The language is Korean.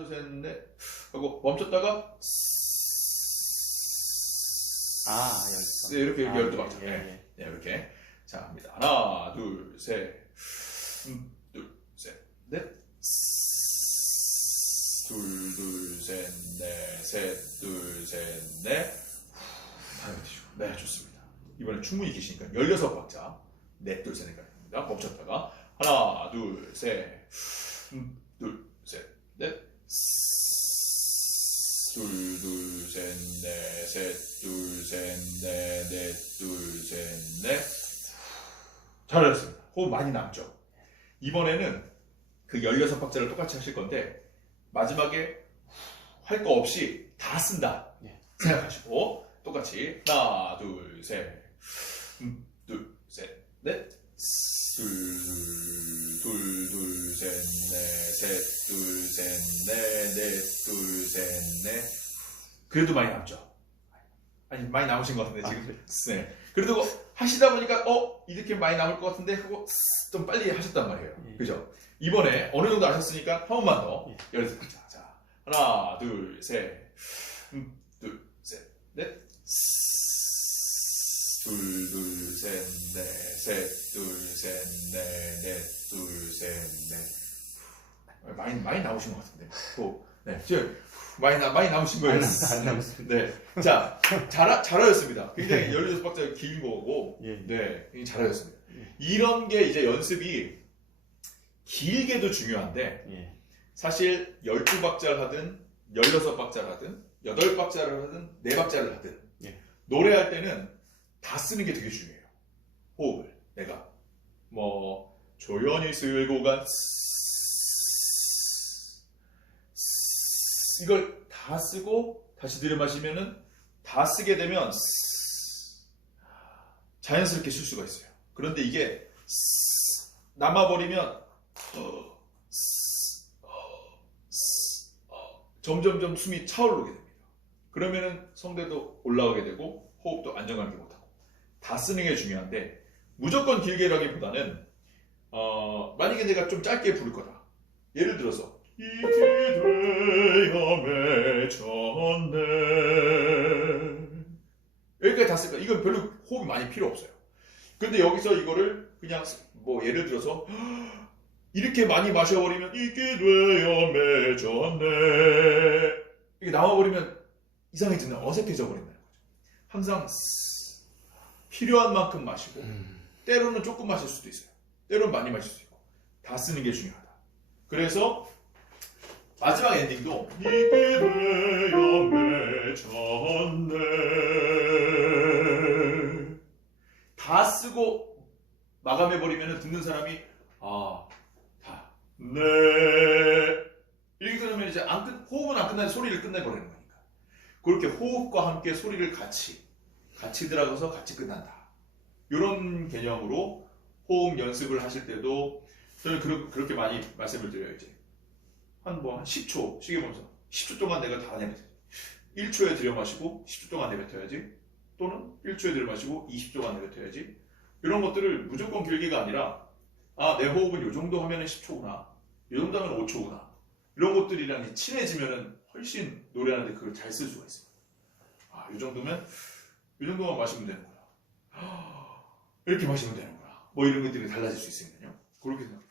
둘, 셋, 넷 하고 멈췄다가 아, 열두 네, 이렇게 아, 열두 예, 박자. 예, 네. 예. 네, 이렇게. 자, 합니다. 하나, 둘, 셋. 음, 둘, 셋, 넷. 둘, 둘, 셋, 넷. 셋, 둘, 셋, 넷. 다음에 드시고. 네, 좋습니다. 이번에 충분히 계시니까 16박자. 넷, 둘, 셋, 넷 갑니다. 멈췄다가. 하나, 둘, 셋. 음, 둘, 셋, 넷. 둘, 둘, 셋, 넷, 셋, 둘, 셋, 넷, 넷, 둘, 셋, 넷. 잘하셨습니다. 호흡 많이 남죠? 이번에는 그 16박자를 똑같이 하실 건데, 마지막에 할 거 없이 다 쓴다. 예. 생각하시고, 똑같이. 하나, 둘, 셋. 음, 둘, 셋, 넷. 둘, 둘, 둘, 셋, 넷, 셋, 둘, 셋, 넷, 넷, 둘, 셋, 넷. 그래도 많이 남죠? 아니, 많이 남으신 것 같은데, 아, 지금. 네. 그래도 하시다 보니까, 어, 이렇게 많이 남을 것 같은데, 하고 좀 빨리 하셨단 말이에요. 예. 그죠? 이번에 어느 정도 아셨으니까 한 번만 더. 예. 열두 박자. 자, 하나, 둘, 셋. 음, 둘, 셋, 넷. 둘, 둘, 셋, 넷, 셋, 둘, 셋, 넷, 넷, 둘, 셋, 넷. 많이 많이 나오신 것 같은데. 또, 네, 저 많이 나 많이 나오신 거예요. 안 남았습니다. 네, 자, 잘 잘하셨습니다. 굉장히 16 박자 긴 거고, 예. 네, 굉장히 잘하셨습니다. 예. 이런 게 이제 연습이 길게도 중요한데, 예. 사실 12 박자를 하든 16 박자를 하든 8 박자를 하든 4 박자를 하든 예. 노래할 때는 다 쓰는 게 되게 중요해요. 호흡을 내가 뭐 조연히 쓸고 간 이걸 다 쓰고 다시 들이마시면은 다 쓰게 되면 자연스럽게 쉴 수가 있어요. 그런데 이게 남아버리면 어, 점점점 숨이 차오르게 됩니다. 그러면은 성대도 올라가게 되고 호흡도 안정하게 못하고 다 쓰는 게 중요한데 무조건 길게라기보다는 어, 만약에 내가 좀 짧게 부를 거다. 예를 들어서 이게 돼야 맺혔네 여기까지 다 쓸까? 이건 별로 호흡이 많이 필요 없어요. 근데 여기서 이거를 그냥 뭐 예를 들어서 이렇게 많이 마셔버리면 이게 돼야 맺었네 이게 나와버리면 이상해지는 어색해져 버린다는 거죠. 항상 필요한 만큼 마시고 음. 때로는 조금 마실 수도 있어요. 때로는 많이 마실 수 있고 다 쓰는 게 중요하다. 그래서 마지막 엔딩도 돼야 맺었네 다 쓰고 마감해버리면 듣는 사람이 아, 다, 네. 이렇게 들으면 이제 안 끝, 호흡은 안 끝나는데 소리를 끝내버리는 거니까. 그렇게 호흡과 함께 소리를 같이, 같이 들어가서 같이 끝난다. 이런 개념으로 호흡 연습을 하실 때도 저는 그렇, 그렇게 많이 말씀을 드려요, 이제. 한 뭐, 한 10초, 시계 보면서. 10초 동안 내가 다 내뱉어. 1초에 들여 마시고 10초 동안 내뱉어야지. 또는 1초에 들여 마시고 20초간 내뱉어야지. 이런 것들을 무조건 길게가 아니라 아, 내 호흡은 이 정도 하면 10초구나. 이 정도 하면 5초구나. 이런 것들이랑 이제 친해지면은 훨씬 노래하는데 그걸 잘 쓸 수가 있습니다. 아, 이 정도면 이 정도만 마시면 되는구나. 이렇게 마시면 되는구나. 뭐 이런 것들이 달라질 수 있으면요. 그렇게 생각.